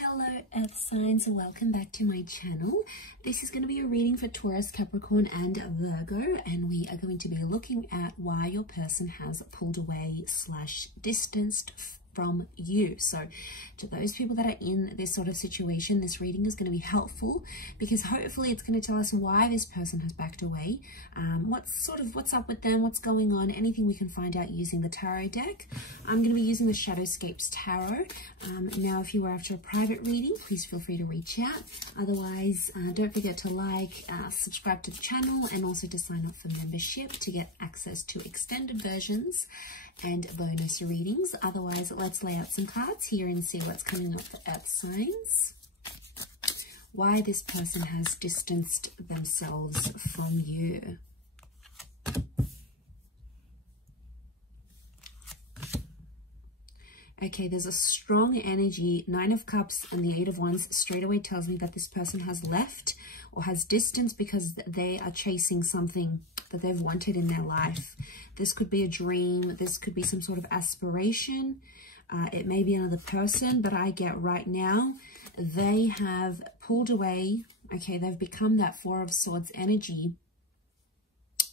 Hello Earth signs, welcome back to my channel. This is going to be a reading for Taurus, Capricorn and Virgo, and we are going to be looking at why your person has pulled away / distanced from you. So to those people that are in this sort of situation, this reading is going to be helpful because hopefully it's going to tell us why this person has backed away, what's up with them, what's going on, anything we can find out using the tarot deck. I'm going to be using the Shadowscapes Tarot. Now if you are after a private reading, please feel free to reach out. Otherwise, don't forget to like, subscribe to the channel, and also to sign up for membership to get access to extended versions and bonus readings. Otherwise, let's lay out some cards here and see what's coming up for Earth signs. Why this person has distanced themselves from you. Okay, there's a strong energy. 9 of Cups and the 8 of Wands straight away tells me that this person has left or has distanced because they are chasing something that they've wanted in their life. This could be a dream. This could be some sort of aspiration. It may be another person, but I get right now they have pulled away. Okay, they've become that 4 of Swords energy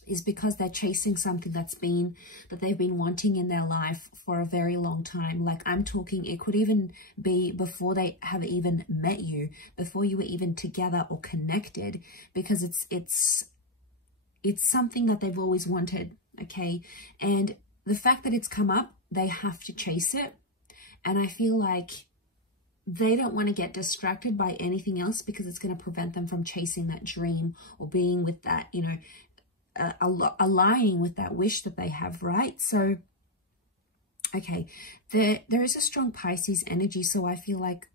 is because they're chasing something that they've been wanting in their life for a very long time. Like I'm talking, it could even be before they have even met you, before you were even together or connected, because it's something that they've always wanted. Okay, and the fact that it's come up, they have to chase it, and I feel like they don't want to get distracted by anything else because it's going to prevent them from chasing that dream or being with that, you know, aligning with that wish that they have, right? So okay, there is a strong Pisces energy, so I feel like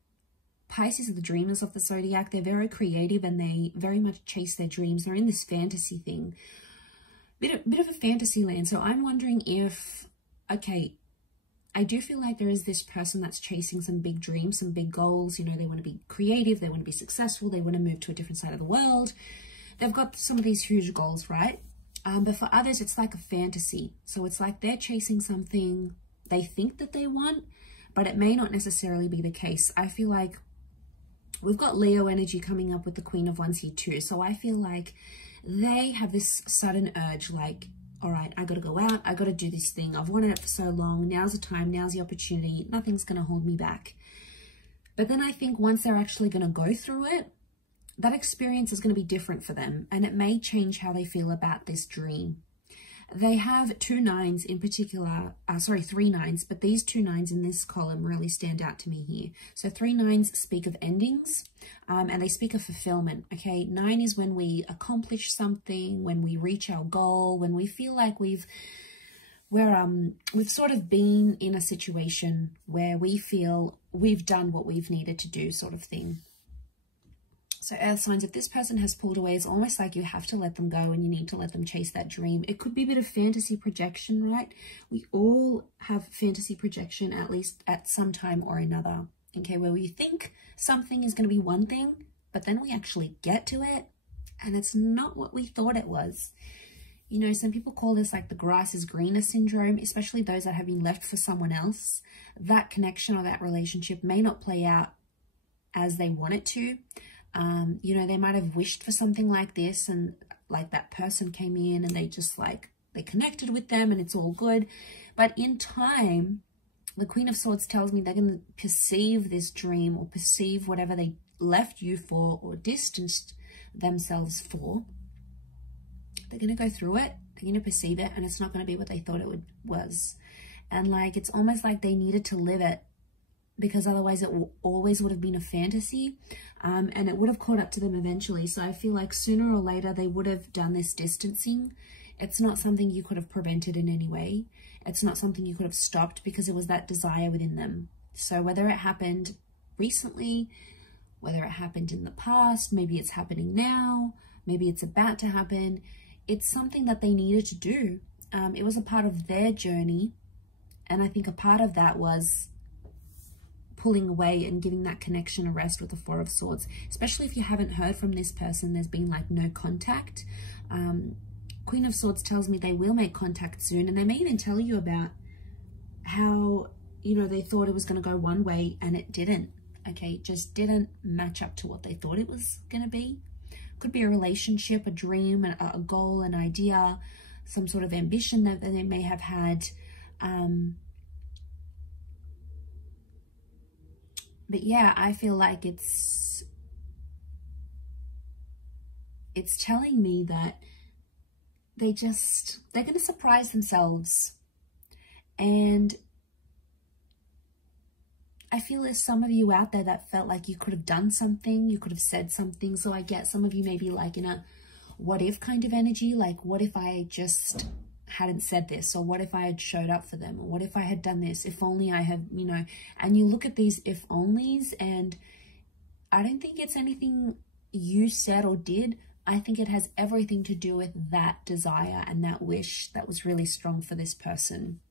Pisces are the dreamers of the zodiac. They're very creative and they very much chase their dreams. They're in this fantasy thing, bit of a fantasy land. So I'm wondering if, okay, I do feel like there is this person that's chasing some big dreams, some big goals. You know, they want to be creative, they want to be successful, they want to move to a different side of the world. They've got some of these huge goals, right? But for others, it's like a fantasy. So it's like they're chasing something they think that they want, but it may not necessarily be the case. I feel like we've got Leo energy coming up with the Queen of Wands here too. So I feel like they have this sudden urge, like, all right, I got to go out. I got to do this thing. I've wanted it for so long. Now's the time. Now's the opportunity. Nothing's going to hold me back. But then I think once they're actually going to go through it, that experience is going to be different for them, and it may change how they feel about this dream. They have 2 9s in particular, 3 9s, but these 2 9s in this column really stand out to me here. So 3 9s speak of endings, and they speak of fulfillment. Okay, 9 is when we accomplish something, when we reach our goal, when we feel like we've sort of been in a situation where we feel we've done what we've needed to do, sort of thing. So Earth signs, if this person has pulled away, it's almost like you have to let them go and you need to let them chase that dream. It could be a bit of fantasy projection, right? We all have fantasy projection, at least at some time or another. Okay, where we think something is going to be one thing, but then we actually get to it and it's not what we thought it was. You know, some people call this like the grass is greener syndrome, especially those that have been left for someone else. That connection or that relationship may not play out as they want it to. You know, they might have wished for something like this, and like that person came in and they just like, they connected with them and it's all good. But in time, the Queen of Swords tells me they're going to perceive this dream or perceive whatever they left you for or distanced themselves for. They're going to go through it. They're going to perceive it, and it's not going to be what they thought it was. And like, it's almost like they needed to live it, because otherwise it always would have been a fantasy, and it would have caught up to them eventually. So I feel like sooner or later they would have done this distancing. It's not something you could have prevented in any way. It's not something you could have stopped because it was that desire within them. So whether it happened recently, whether it happened in the past, maybe it's happening now, maybe it's about to happen, it's something that they needed to do. It was a part of their journey, and I think a part of that was pulling away and giving that connection a rest with the 4 of Swords, especially if you haven't heard from this person. There's been like no contact. Queen of Swords tells me they will make contact soon, and they may even tell you about how, you know, they thought it was going to go one way and it didn't. okay, just didn't match up to what they thought it was going to be. Could be a relationship, a dream, a goal, an idea, some sort of ambition that they may have had. But yeah, I feel like it's telling me that they're going to surprise themselves. And I feel there's some of you out there that felt like you could have done something, you could have said something. So I get some of you maybe like in a what if kind of energy, like what if I just hadn't said this, or what if I had showed up for them, or what if I had done this, if only I had, you know. And you look at these if onlys, and I don't think it's anything you said or did. I think it has everything to do with that desire and that wish that was really strong for this person.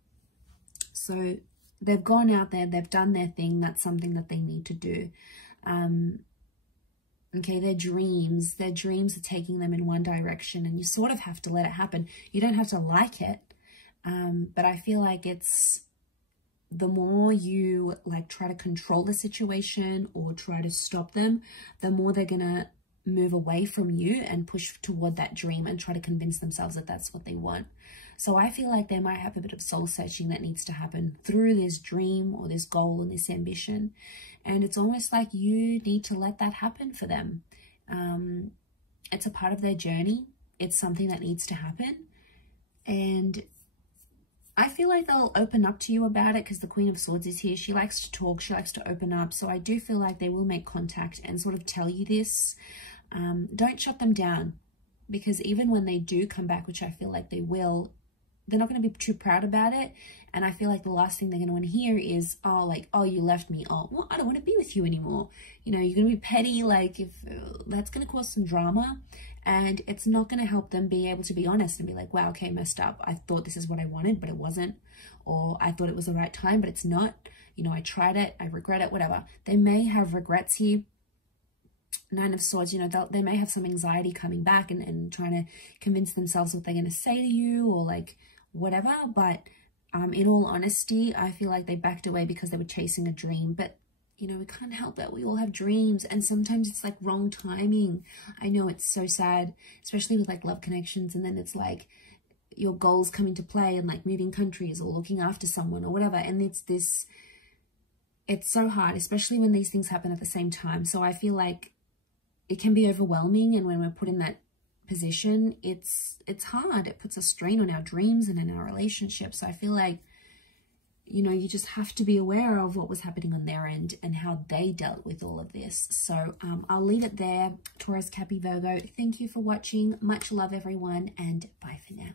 So they've gone out there, they've done their thing. That's something that they need to do. Okay, their dreams are taking them in one direction, and you sort of have to let it happen. You don't have to like it, but I feel like it's the more you like try to control the situation or try to stop them, the more they're gonna move away from you and push toward that dream and try to convince themselves that that's what they want. So I feel like they might have a bit of soul searching that needs to happen through this dream or this goal and this ambition. And it's almost like you need to let that happen for them. It's a part of their journey. It's something that needs to happen. And I feel like they'll open up to you about it because the Queen of Swords is here. She likes to talk. She likes to open up. So I do feel like they will make contact and sort of tell you this. Don't shut them down, because even when they do come back, which I feel like they will, they're not going to be too proud about it. And I feel like the last thing they're going to want to hear is, oh, like, oh, you left me. Oh, well, I don't want to be with you anymore. You know, you're going to be petty. Like, if that's going to cause some drama, and it's not going to help them be able to be honest and be like, wow, okay, messed up. I thought this is what I wanted, but it wasn't. Or I thought it was the right time, but it's not. You know, I tried it. I regret it, whatever. They may have regrets here. Nine of Swords, you know, they may have some anxiety coming back and trying to convince themselves what they're going to say to you or like whatever. But in all honesty, I feel like they backed away because they were chasing a dream. But, you know, we can't help that. We all have dreams, and sometimes it's like wrong timing. I know it's so sad, especially with like love connections. And then it's like your goals come into play and like moving countries or looking after someone or whatever. And it's so hard, especially when these things happen at the same time. So I feel like it can be overwhelming, and when we're put in that position, it's hard. It puts a strain on our dreams and in our relationships. So I feel like, you know, you just have to be aware of what was happening on their end and how they dealt with all of this. So I'll leave it there. Taurus, Cappy, Virgo, thank you for watching. Much love, everyone, and bye for now.